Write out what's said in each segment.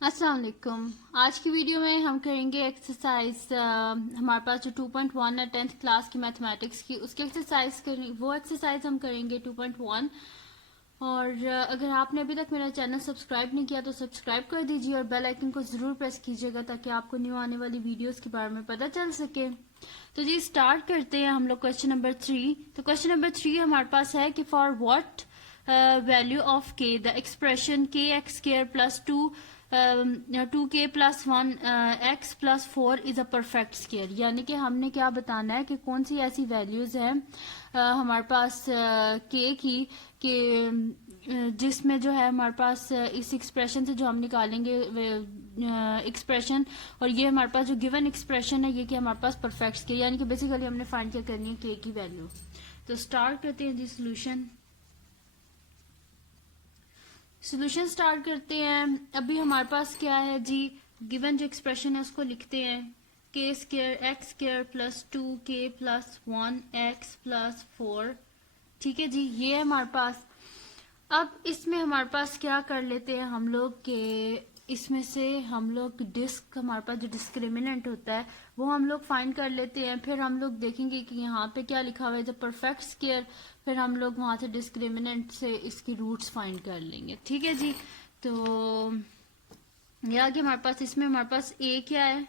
अस्सलाम वालेकुम। आज की वीडियो में हम करेंगे एक्सरसाइज हमारे पास जो 2.1 है 10th क्लास की मैथमेटिक्स की, उसकी एक्सरसाइज करें। वो एक्सरसाइज हम करेंगे 2.1। और अगर आपने अभी तक मेरा चैनल सब्सक्राइब नहीं किया तो सब्सक्राइब कर दीजिए और बेल आइकन को ज़रूर प्रेस कीजिएगा ताकि आपको न्यू आने वाली वीडियोस के बारे में पता चल सके। तो जी स्टार्ट करते हैं हम लोग क्वेश्चन नंबर 3। तो क्वेश्चन नंबर 3 हमारे पास है कि फॉर व्हाट वैल्यू ऑफ के द एक्सप्रेशन के x square plus 2k plus 1 x plus 4 is a perfect square. यानी कि हमने क्या बताना है कि कौन सी ऐसी वैल्यूज हैं हमारे पास के की कि जिसमें जो है हमारे पास इस एक्सप्रेशन से जो हम निकालेंगे एक्सप्रेशन, और ये हमारे पास जो गिवन एक्सप्रेशन है ये कि हमारे पास परफेक्ट स्क्वायर, यानी कि बेसिकली हमने फाइंड क्या करनी है के की वैल्यू। तो स्टार्ट करते हैं जी सोल्यूशन स्टार्ट करते हैं। अभी हमारे पास क्या है जी, गिवन जो एक्सप्रेशन है उसको लिखते हैं के square x square plus 2k plus 1 x plus 4। ठीक है जी, ये है हमारे पास। अब इसमें हमारे पास क्या कर लेते हैं हम लोग के इसमें से हम लोग डिस्क, हमारे पास जो डिस्क्रिमिनेंट होता है वो हम लोग फाइंड कर लेते हैं। फिर हम लोग देखेंगे कि यहाँ पे क्या लिखा हुआ है, जब परफेक्ट स्क्वायर, फिर हम लोग वहां से डिस्क्रिमिनेंट से इसकी रूट्स फाइंड कर लेंगे। ठीक है जी। तो ये आगे हमारे पास, इसमें हमारे पास ए क्या है,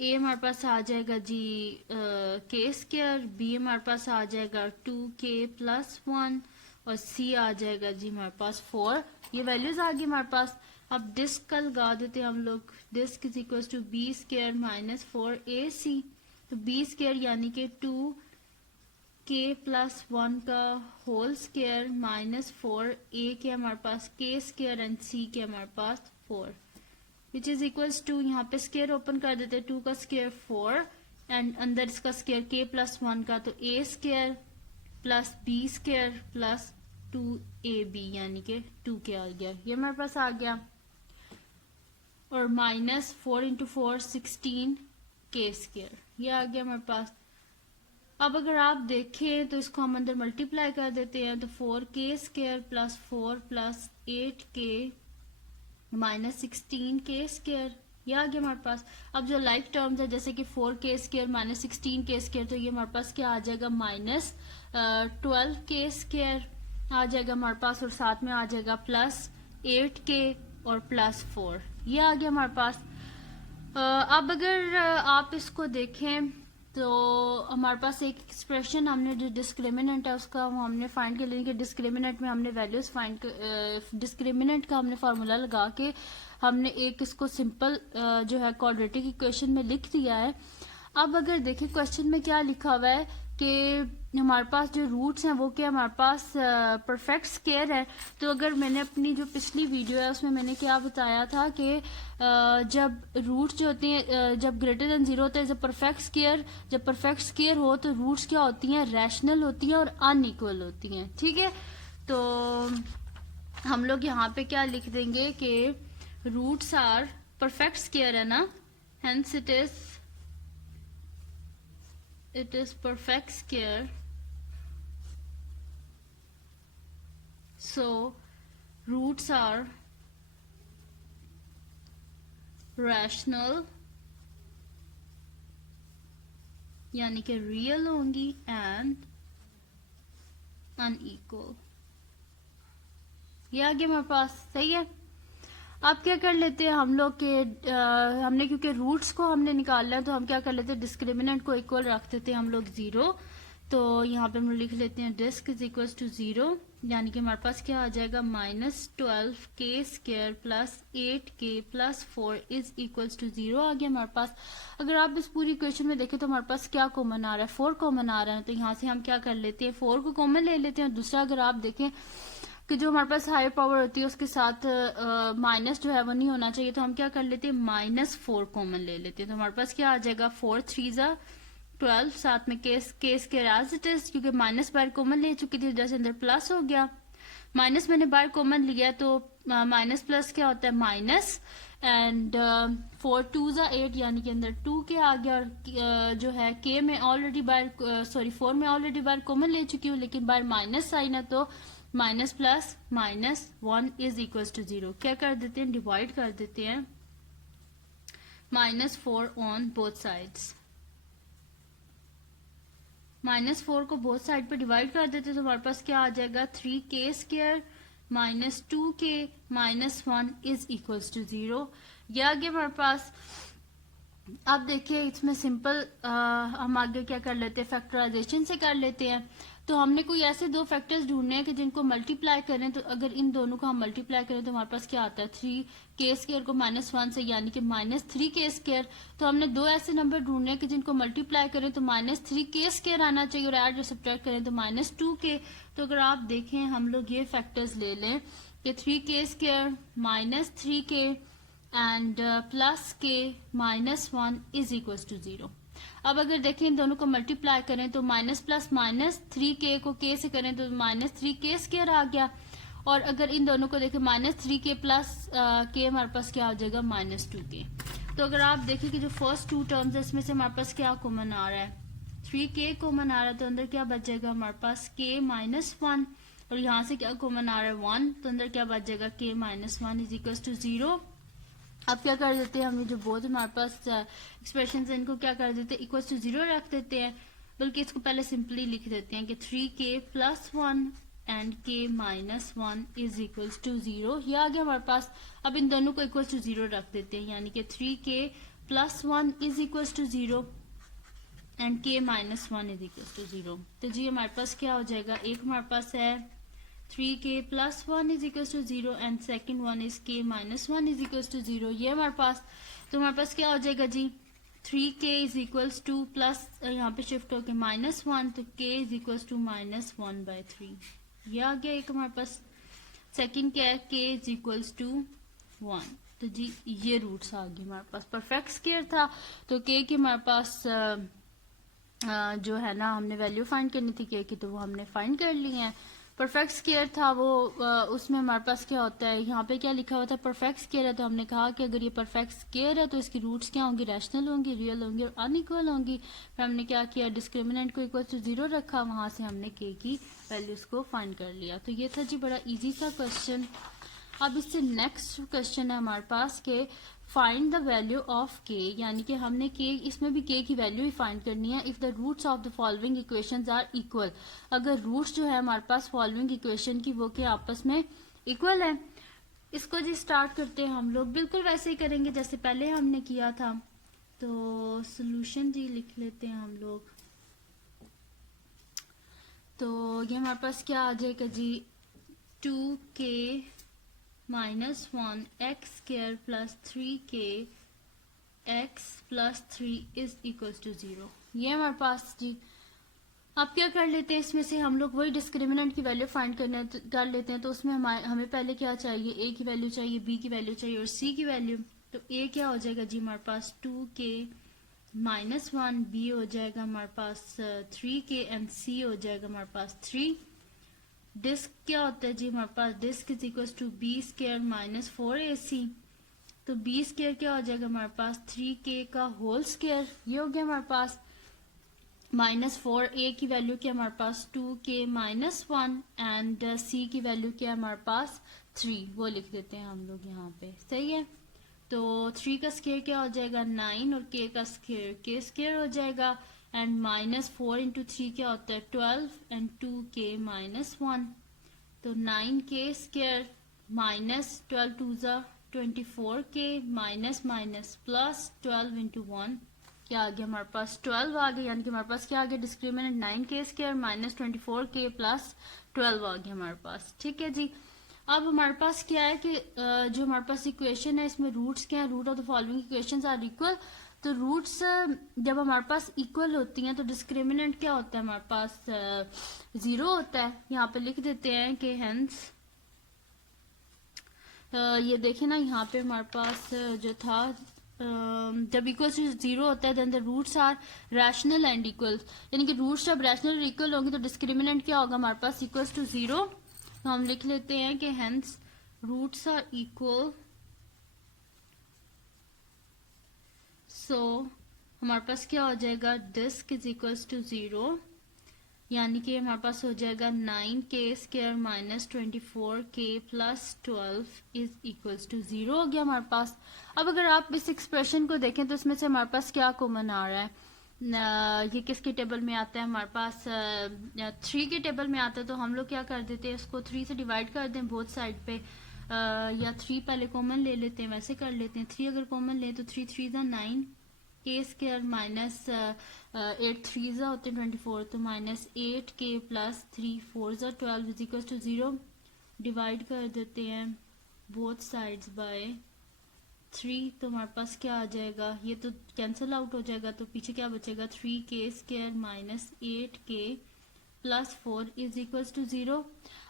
ए हमारे पास आ जाएगा जी के स्क्वायर, बी हमारे पास आ जाएगा 2k प्लस 1 और सी आ जाएगा जी हमारे पास 4। ये वैल्यूज आ गई हमारे पास। अब डिस्क का लगा देते हैं हम लोग, disc is equal to B square minus 4ac। तो बी स्क्वायर यानी कि 2k प्लस 1 का होल स्क्वायर माइनस 4a के हमारे पास के स्क्वायर एंड सी के हमारे पास 4 विच इज इक्वल्स टू, यहाँ पे स्क्वायर ओपन कर देते हैं, 2 का स्क्वायर 4 एंड अंदर इसका स्क्वायर k+1 का, तो a square plus b square plus 2ab यानी कि 2k आ गया, ये हमारे पास आ गया। और माइनस 4 इंटू 4 16 के स्क्वायर, ये आ गया हमारे पास। अब अगर आप देखें तो इसको हम अंदर मल्टीप्लाई कर देते हैं, तो 4k square plus 4 plus 8k minus 16k square, ये आ गया हमारे पास। अब जो लाइक टर्म्स है जैसे कि 4k square minus 16k square, तो ये हमारे पास क्या आ जाएगा, माइनस 12k स्क्वायर आ जाएगा हमारे पास, और साथ में आ जाएगा प्लस 8k और प्लस 4, ये आ गया हमारे पास। अब अगर आप इसको देखें तो हमारे पास एक एक्सप्रेशन, हमने जो डिस्क्रिमिनेंट है उसका हमने फाइंड कर लिया कि डिस्क्रिमिनेंट में हमने वैल्यूज फाइंड, डिस्क्रिमिनेंट का हमने फार्मूला लगा के हमने एक इसको सिंपल जो है क्वाड्रेटिक इक्वेशन में लिख दिया है। अब अगर देखें क्वेश्चन में क्या लिखा हुआ है कि हमारे पास जो रूट्स हैं वो क्या हमारे पास परफेक्ट स्क्वायर है। तो अगर मैंने अपनी जो पिछली वीडियो है उसमें मैंने क्या बताया था कि जब रूट्स जो होते हैं जब ग्रेटर देन 0 होता है, जब परफेक्ट स्क्वायर हो तो रूट्स क्या होती हैं, रैशनल होती हैं और अनइक्वल होती हैं। ठीक है, तो हम लोग यहाँ पे क्या लिख देंगे कि रूट्स आर परफेक्ट स्क्वायर है ना, hence it is perfect square, so roots are rational यानी कि रियल होंगी एंड अनइक्वल, ये आ गया हमारे पास। सही है। अब क्या कर लेते हैं हम लोग के हमने क्योंकि रूट्स को हमने निकालना है तो हम क्या कर लेते हैं, डिस्क्रिमिनेंट को इक्वल रख देते हैं हम लोग 0। तो यहाँ पे हम लिख लेते हैं डिस्क इज इक्वल टू 0, यानी कि हमारे पास क्या आ जाएगा, minus 12k square plus 8k plus 4 is equal to 0 आ गया हमारे पास। अगर आप इस पूरी इक्वेशन में देखें तो हमारे पास क्या कॉमन आ रहा है, 4 कॉमन आ रहा है। तो यहाँ से हम क्या कर लेते हैं, 4 को कॉमन ले लेते हैं। और दूसरा अगर आप देखें कि जो हमारे पास हायर पावर होती है उसके साथ माइनस जो है वो नहीं होना चाहिए, तो हम क्या कर लेते हैं, -4 कॉमन ले लेते हैं। तो हमारे पास क्या आ जाएगा, 4 3 12, साथ में केस के एज इट इज, क्योंकि माइनस बाहर कॉमन ले चुकी थी जैसे अंदर प्लस हो गया, माइनस मैंने बाहर कॉमन लिया तो माइनस प्लस क्या होता है माइनस, एंड 4 2 8 यानी कि अंदर 2k आ गया। और जो है के में ऑलरेडी बाहर 4 में ऑलरेडी बाहर कॉमन ले चुकी हूँ, लेकिन बाहर माइनस साइन है तो minus plus minus 1 is equal to 0। क्या कर देते हैं, डिवाइड कर देते हैं -4 ऑन बोथ साइड्स। -4 को बोथ साइड पे डिवाइड कर देते तो हमारे पास क्या आ जाएगा, 3k² -2k -1 is equal to 0। यह आगे हमारे पास। अब देखिए इसमें सिंपल हम आगे क्या कर लेते हैं, फैक्टराइजेशन से कर लेते हैं। तो हमने कोई ऐसे दो फैक्टर्स ढूंढने हैं कि जिनको मल्टीप्लाई करें, तो अगर इन दोनों को हम मल्टीप्लाई करें तो हमारे पास क्या आता है, 3k² को -1 से यानी कि -3k²। तो हमने दो ऐसे नंबर ढूंढने हैं कि जिनको मल्टीप्लाई करें तो -3k² आना चाहिए और ऐड और सब्ट्रैक्ट करें तो -2k। तो अगर आप देखें हम लोग ये फैक्टर्स ले लें कि 3k² -3k एंड प्लस के -1 इज इक्वल टू 0। अब अगर देखें इन दोनों को मल्टीप्लाई करें तो माइनस प्लस -3k को k से करें तो -3k² आ गया। और अगर इन दोनों को देखें -3k प्लस k हमारे पास क्या हो जाएगा, -2k। तो अगर आप देखें कि जो फर्स्ट टू टर्म्स है इसमें से हमारे पास क्या कॉमन आ रहा है, 3k कॉमन आ रहा है, तो अंदर क्या बचेगा हमारे पास k -1। और यहाँ से क्या कॉमन आ रहा है, 1, तो अंदर क्या बच जाएगा, k -1 इज इक्वल टू 0। अब क्या कर देते हैं, हमने जो बहुत हमारे पास एक्सप्रेशन है इनको क्या कर देते हैं, इक्वल टू 0 रख देते हैं। बल्कि इसको पहले सिंपली लिख देते हैं कि 3k + 1 and k -1 is equal to 0। ये आ गया हमारे पास। अब इन दोनों को इक्वल टू 0 रख देते हैं, यानी कि 3k + 1 is equal to 0 and k -1 is equal to 0। तो जी हमारे पास क्या हो जाएगा, एक हमारे पास है 3k + 1 is equal to 0 and second one is k -1 is equal to 0। ये हमारे पास। तो हमारे पास क्या हो जाएगा जी, 3k is equal two plus यहाँ पे शिफ्ट होके -1, तो k इज इक्वल टू -1/3। ये आ गया एक हमारे पास। सेकेंड क्या है, k इज इक्वल टू 1। तो जी ये रूट्स आ गए हमारे पास। परफेक्ट स्क्वायर था तो k की हमारे पास जो है ना हमने वैल्यू फाइंड करनी थी k की, तो वो हमने फाइंड कर ली है। परफेक्ट स्क्वायर था वो उसमें हमारे पास क्या होता है, यहाँ पे क्या लिखा हुआ था, परफेक्ट स्क्वायर है। तो हमने कहा कि अगर ये परफेक्ट स्क्वायर है तो इसकी रूट्स क्या होंगी, रैशनल होंगी, रियल होंगी और अनइक्वल होंगी। फिर हमने क्या किया, डिस्क्रिमिनेंट को इक्वल टू 0 रखा, वहां से हमने k की वैल्यूज को फाइंड कर लिया। तो ये था जी बड़ा इजी सा क्वेश्चन। अब इससे नेक्स्ट क्वेश्चन है हमारे पास के find the value of k, यानी कि हमने k इसमें भी k की वैल्यू ही फाइंड करनी है। If the roots of the following equations are equal, अगर रूट्स जो है हमारे पास फॉलोइंग इक्वेशन की वो के आपस में इक्वल है। इसको जी स्टार्ट करते हैं हम लोग, बिल्कुल वैसे ही करेंगे जैसे पहले हमने किया था। तो सोल्यूशन जी लिख लेते हैं हम लोग। तो ये हमारे पास क्या आ जाएगा जी, 2k -1 x² + 3k x + 3 is equal to 0। ये हमारे पास जी। अब क्या कर लेते हैं, इसमें से हम लोग वही डिस्क्रिमिनेंट की वैल्यू फाइंड कर लेते हैं। तो उसमें हमें पहले क्या चाहिए, a की वैल्यू चाहिए, b की वैल्यू चाहिए और c की वैल्यू। तो a क्या हो जाएगा जी हमारे पास 2k -1, b हो जाएगा हमारे पास 3k एंड c हो जाएगा हमारे पास 3। डिस्क क्या होता है जी हमारे पास, disc is equal to b² - 4ac। तो b² क्या हो जाएगा हमारे पास, 3k का होल स्क्वायर। ये हो गया हमारे पास। -4a की वैल्यू क्या हमारे पास, 2k -1 एंड c की वैल्यू क्या हमारे पास 3, वो लिख देते हैं हम लोग यहाँ पे, सही है। तो 3 का स्क्वायर क्या हो जाएगा 9 और k का स्क्वायर k² हो जाएगा एंड -4 × 3 क्या होता है 12 एंड 2k -1। तो 9k² -12 2 24k प्लस 12 × 1 क्या आ गया हमारे पास 12 आ गया, यानी कि हमारे पास क्या आ गया, डिस्क्रिमिनेंट 9k² -24k प्लस 12 आ गया हमारे पास। ठीक है जी। अब हमारे पास क्या है कि जो हमारे पास इक्वेशन है इसमें रूट्स क्या है, root of the following equations are equal. तो रूट्स जब हमारे पास इक्वल होती हैं तो डिस्क्रिमिनेंट क्या होता है हमारे पास 0 होता है। यहाँ पे लिख देते हैं कि हेंस ये देखें ना यहाँ पे हमारे पास जो था जब इक्वल टू 0 होता है then the roots are rational and equal, यानी कि रूट्स जब रैशनल और इक्वल होंगे तो डिस्क्रिमिनेंट क्या होगा हमारे पास इक्वल टू 0। तो हम लिख लेते हैं कि हेंस रूट्स आर इक्वल, सो हमारे पास क्या हो जाएगा, डिस्क इज इक्वल टू 0, यानी कि हमारे पास हो जाएगा 9k² minus 24k plus 12 is equals to 0 हो गया हमारे पास। अब अगर आप इस एक्सप्रेशन को देखें तो इसमें से हमारे पास क्या कॉमन आ रहा है, ये किसके टेबल में आता है, हमारे पास 3 के टेबल में आता है। तो हम लोग क्या कर देते हैं, इसको 3 से डिवाइड कर दें बोथ साइड पे, या 3 पहले कॉमन ले लेते हैं, वैसे कर लेते हैं। 3 अगर कॉमन ले तो 3 3 9k² माइनस 8 3 होते हैं 24, तो minus 8k plus 3 4 12 is equal to 0। Divide कर देते हैं बोथ साइड्स बाय 3, तो हमारे पास क्या आ जाएगा, ये तो कैंसिल आउट हो जाएगा, तो पीछे क्या बचेगा 3k² minus 8k plus 4 is equal to 0।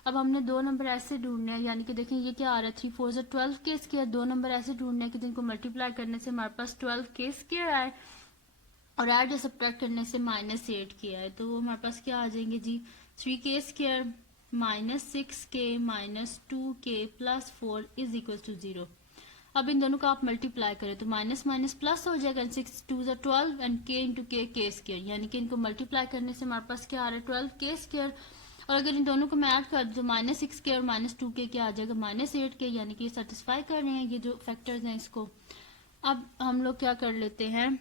अब हमने दो नंबर ऐसे ढूंढने हैं, यानी कि देखें ये क्या आ रहा है 3 4 12k²। दो नंबर ऐसे ढूंढने हैं कि जिनको मल्टीप्लाई करने से हमारे पास 12k² आए और ऐड या सब्ट्रैक्ट करने से माइनस 8k आए। तो वो हमारे पास क्या आ जाएंगे जी, 3k² minus 6k minus 2k plus 4 is equal to 0। अब इन दोनों का आप मल्टीप्लाई करें तो माइनस माइनस प्लस हो जाएगा, 6 2 12 एंड k इंटू k² यानी कि इनको मल्टीप्लाई करने से हमारे पास क्या आ रहा है 12k²। और अगर इन दोनों को मैं ऐड कर दूं तो माइनस 6k और माइनस 2k क्या आ जाएगा माइनस 8k, यानी कि सेटिस्फाई कर रहे हैं ये जो फैक्टर्स हैं इसको। अब हम लोग क्या कर लेते हैं,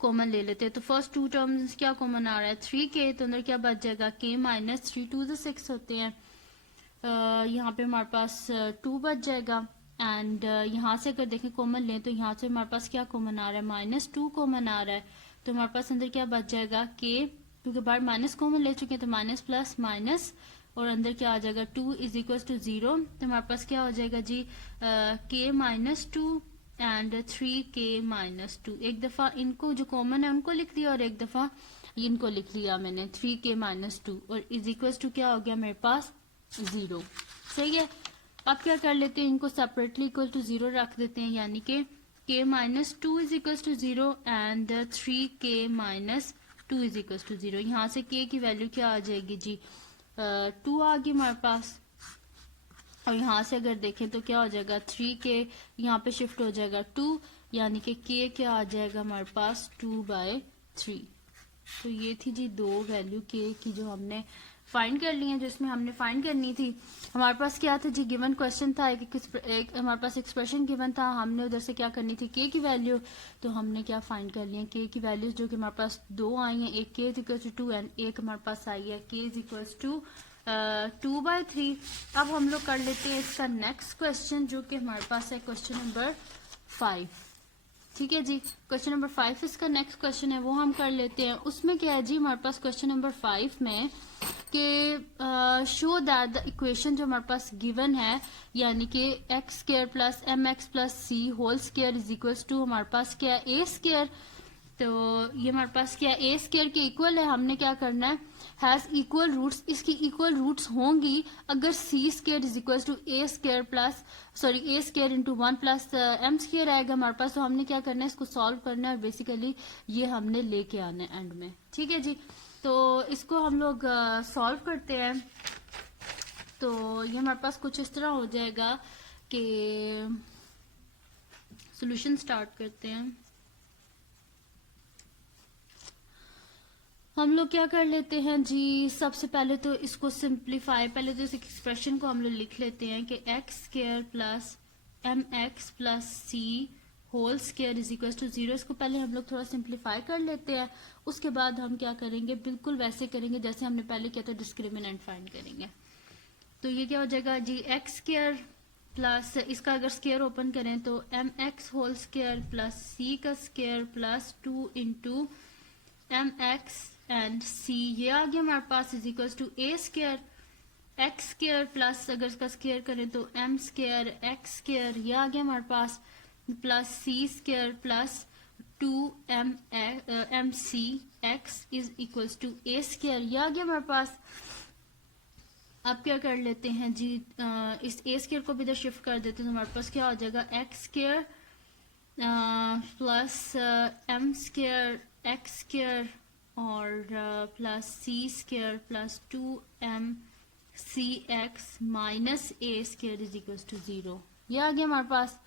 कॉमन ले लेते हैं। तो फर्स्ट टू टर्म्स क्या कॉमन आ रहा है 3k, तो अंदर क्या बच जाएगा k माइनस 3 2 6 होते हैं, यहाँ पे हमारे पास 2 बच जाएगा। एंड यहाँ से अगर देखें कॉमन लें तो यहाँ से हमारे पास क्या कॉमन आ रहा है -2 कॉमन आ रहा है, तो हमारे पास अंदर क्या बच जाएगा k, क्योंकि बाहर माइनस कॉमन ले चुके हैं तो माइनस प्लस माइनस, और अंदर क्या आ जाएगा 2 इज इक्वल टू 0। तो हमारे पास क्या हो जाएगा जी k -2 एंड 3k -2। एक दफा इनको जो कॉमन है उनको लिख दिया और एक दफा इनको लिख लिया मैंने 3k -2, और इज इक्वल टू क्या हो गया मेरे पास 0। सही है। अब क्या कर लेते हैं, इनको सेपरेटली इक्वल टू 0 रख देते हैं, यानी कि k -2 is equal to 0 and 3k -2 is equal to 0। यहाँ से k की वैल्यू क्या आ जाएगी जी 2 आ गई हमारे पास, और यहाँ से अगर देखें तो क्या हो जाएगा 3k यहाँ पे शिफ्ट हो जाएगा 2, यानी कि k क्या आ जाएगा हमारे पास 2/3। तो ये थी जी दो वैल्यू k की जो हमने फाइंड कर ली है, जो इसमें हमने फाइंड करनी थी। हमारे पास क्या था जी, गिवन क्वेश्चन था, एक हमारे पास एक्सप्रेशन गिवन था, हमने उधर से क्या करनी थी k की वैल्यू, तो हमने क्या फाइंड कर लिया k की वैल्यूज जो कि हमारे पास दो आई हैं, एक k is equal to 2 and एक हमारे पास आई है k इज इक्वल टू 2/3। अब हम लोग कर लेते हैं इसका नेक्स्ट क्वेश्चन, जो कि हमारे पास है क्वेश्चन नंबर 5। ठीक है जी, क्वेश्चन नंबर 5 इसका नेक्स्ट क्वेश्चन है, वो हम कर लेते हैं। उसमें क्या है जी, हमारे पास क्वेश्चन नंबर 5 में कि शो दैट द इक्वेशन जो हमारे पास गिवन है, यानी कि x² plus mx plus C whole square is equals to हमारे पास क्या है a²। तो ये हमारे पास क्या a² के इक्वल है, हमने क्या करना है हैज इक्वल रूट्स, इसकी इक्वल रूट्स होंगी अगर c² is equal to a² plus a² into 1 plus m² आएगा हमारे पास। तो हमने क्या करना है, इसको सॉल्व करना है और बेसिकली ये हमने लेके आना है एंड में। ठीक है जी, तो इसको हम लोग सॉल्व करते हैं। तो ये हमारे पास कुछ इस तरह हो जाएगा कि सॉल्यूशन स्टार्ट करते हैं। हम लोग क्या कर लेते हैं जी, सबसे पहले तो इसको सिंप्लीफाई, पहले तो इस एक्सप्रेशन को हम लोग लिख लेते हैं कि x² plus mx plus C whole square is equal to 0। इसको पहले हम लोग थोड़ा सिंप्लीफाई कर लेते हैं, उसके बाद हम क्या करेंगे, बिल्कुल वैसे करेंगे जैसे हमने पहले किया था, डिस्क्रिमिनेंट फाइंड करेंगे। तो ये क्या हो जाएगा जी x² प्लस, इसका अगर स्क्वायर ओपन करें तो mx whole square plus c का square plus 2 into mx and c, ये आ गया हमारे पास is equal to a² x² plus अगर इसका स्क्वायर करें तो m² x², ये आ गया हमारे पास plus c² plus 2mc x is equal to a², ये आ गया हमारे पास। अब क्या कर लेते हैं जी, इस a² को भी इधर शिफ्ट कर देते हैं, तो हमारे पास क्या हो जाएगा x² प्लस m² x² और plus c² plus 2mcx minus a² is equal to 0, ये आ गया हमारे पास।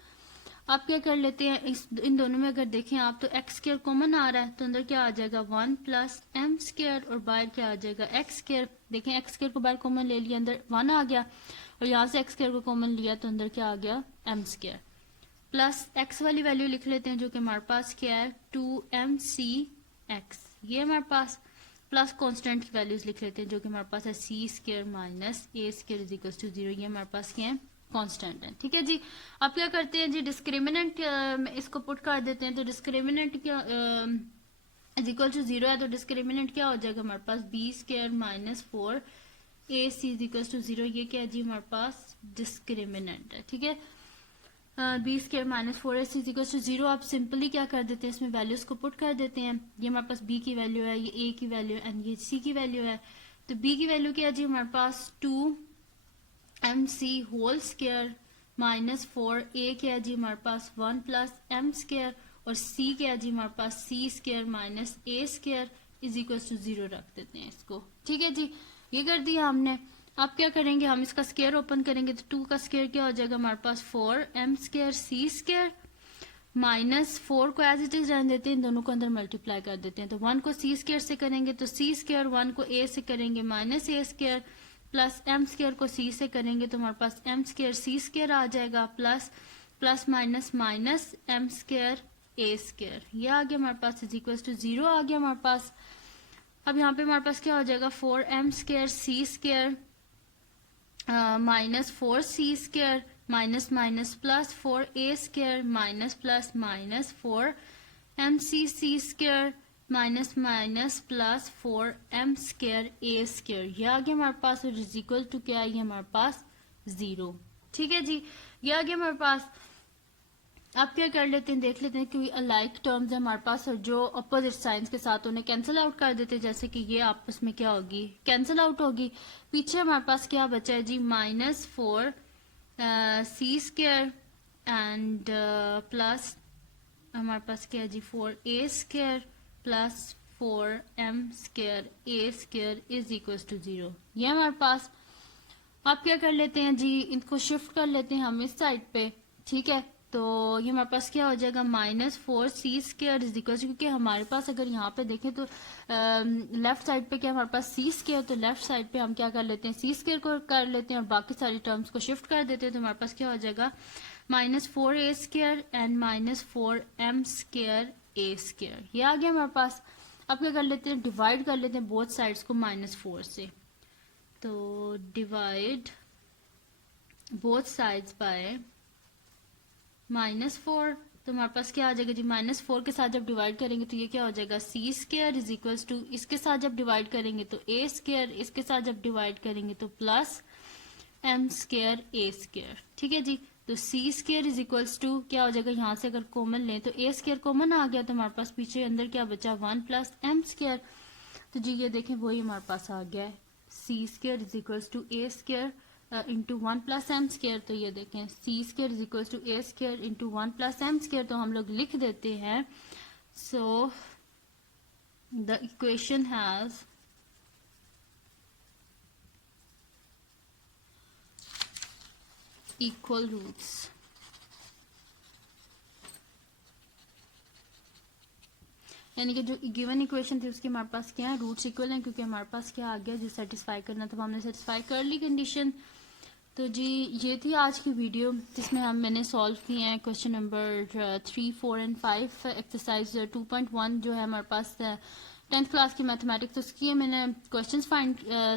आप क्या कर लेते हैं, इन दोनों में अगर देखें आप तो एक्स स्क्वायर कॉमन आ रहा है तो अंदर क्या आ जाएगा 1 प्लस एम स्क्वायर और बाहर क्या आ जाएगा एक्स स्क्वायर। देखें एक्स स्क्वायर को बाहर कॉमन ले लिया, अंदर 1 आ गया और यहाँ से एक्स स्क्वायर को कॉमन लिया तो अंदर क्या आ गया एम स्क्वायर। प्लस एक्स वाली वैल्यू लिख लेते हैं जो कि हमारे पास क्या है 2mc x, ये हमारे पास। प्लस कांस्टेंट की वैल्यूज लिख लेते हैं जो कि हमारे पास है C square minus A square is equal to 0, ये हमारे पास क्या है कांस्टेंट है। ठीक है जी, अब क्या करते हैं जी डिस्क्रिमिनेंट इसको पुट कर देते हैं, तो डिस्क्रिमिनेंट क्या इज इक्वल टू 0 है तो डिस्क्रिमिनेंट क्या हो जाएगा हमारे पास B square minus 4 A C is equal to 0, ये क्या है जी हमारे पास डिस्क्रिमिनेंट है। ठीक है, B square minus 4ac is equal to 0। आप सिंपली क्या कर देते हैं इसमें वैल्यूज को पुट कर देते हैं, ये हमारे पास b की वैल्यू है, ये a की वैल्यू है एंड ये c की वैल्यू है। तो b की वैल्यू क्या है जी हमारे पास 2mc whole square minus 4a क्या है जी हमारे पास 1 प्लस m स्क्वायर और c क्या है जी हमारे पास c square minus a square is equal to 0 रख देते हैं इसको। ठीक है जी, ये कर दिया हमने। अब क्या करेंगे, हम इसका स्क्वायर ओपन करेंगे तो 2 का स्क्वायर क्या हो जाएगा हमारे पास 4m स्क्वायर सी स्क्वायर माइनस 4 को एज इट इज रहने देते हैं, इन दोनों को अंदर मल्टीप्लाई कर देते हैं। तो 1 को सी स्क्वायर से करेंगे तो सी स्क्वायर, 1 को a से करेंगे minus a square plus m square को c से करेंगे तो हमारे पास m स्क्वायर c स्क्वायर आ जाएगा plus plus minus minus m square a square, ये आ गया हमारे पास इज इक्वल टू 0 आ गया हमारे पास। अब यहाँ पे हमारे पास क्या हो जाएगा 4m square c square minus 4c square minus minus plus 4a square minus plus minus 4mc square minus minus plus 4m square a square, ये आ गया हमारे पास और इज इक्वल टू क्या है ये हमारे पास 0। ठीक है जी, ये आ गया हमारे पास। अब क्या कर लेते हैं, देख लेते हैं कि अलाइक टर्म्स है हमारे पास और जो अपोजिट साइंस के साथ उन्हें कैंसिल आउट कर देते हैं, जैसे कि ये आपस में क्या होगी कैंसिल आउट होगी। पीछे हमारे पास क्या बचा है जी minus 4c square and plus हमारे पास क्या है जी 4a square plus 4m square a square is equal to 0, ये हमारे पास। अब क्या कर लेते हैं जी, इनको शिफ्ट कर लेते हैं हम इस साइड पे। ठीक है, तो ये हमारे पास क्या हो जाएगा minus 4c square is equal, क्योंकि हमारे पास अगर यहाँ पे देखें तो लेफ्ट साइड पे क्या हमारे पास c स्क्वायर, तो लेफ्ट साइड पे हम क्या कर लेते हैं c स्क्वायर को कर लेते हैं और बाकी सारी टर्म्स को शिफ्ट कर देते हैं। तो हमारे पास क्या हो जाएगा minus 4a square and minus 4m square a square, ये आ गया हमारे पास। अब क्या कर लेते हैं डिवाइड कर लेते हैं बोथ साइड्स को माइनस 4 से, तो divide both sides by minus 4, तो हमारे पास क्या आ जाएगा जी माइनस 4 के साथ जब डिवाइड करेंगे तो ये क्या हो जाएगा c square is equals to, इसके साथ जब डिवाइड करेंगे तो a स्क्वायर, इसके साथ जब डिवाइड करेंगे तो plus m square a square. ठीक है जी, तो c square is equals to क्या हो जाएगा, यहाँ से अगर कॉमन लें तो a स्क्वायर कॉमन आ गया तो हमारे पास पीछे अंदर क्या बचा 1 प्लस m स्क्वायर, तो जी ये देखें वही हमारे पास आ गया है c square is equals to a square into 1 plus M square. तो ये देखें C square is equal to A square into 1 plus M square, तो हम लोग लिख देते हैं so the equation has equal roots. यानी कि जो गिवन इक्वेशन थी उसके हमारे पास क्या है रूट्स इक्वल हैं, क्योंकि हमारे पास क्या आ गया जो सेटिस्फाई करना था हमने सेटिस्फाई कर ली कंडीशन। तो जी ये थी आज की वीडियो जिसमें मैंने सॉल्व किए हैं क्वेश्चन नंबर 3, 4 एंड 5 एक्सरसाइज 2.1 जो है हमारे पास 10th क्लास की मैथमेटिक्स, उसकी मैंने क्वेश्चंस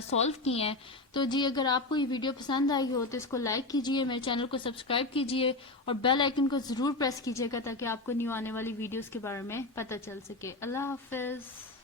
सॉल्व किए हैं। तो जी अगर आपको ये वीडियो पसंद आई हो तो इसको लाइक कीजिए, मेरे चैनल को सब्सक्राइब कीजिए और बेल आइकन को ज़रूर प्रेस कीजिएगा ताकि आपको न्यू आने वाली वीडियोस के बारे में पता चल सके। अल्लाह हाफिज़।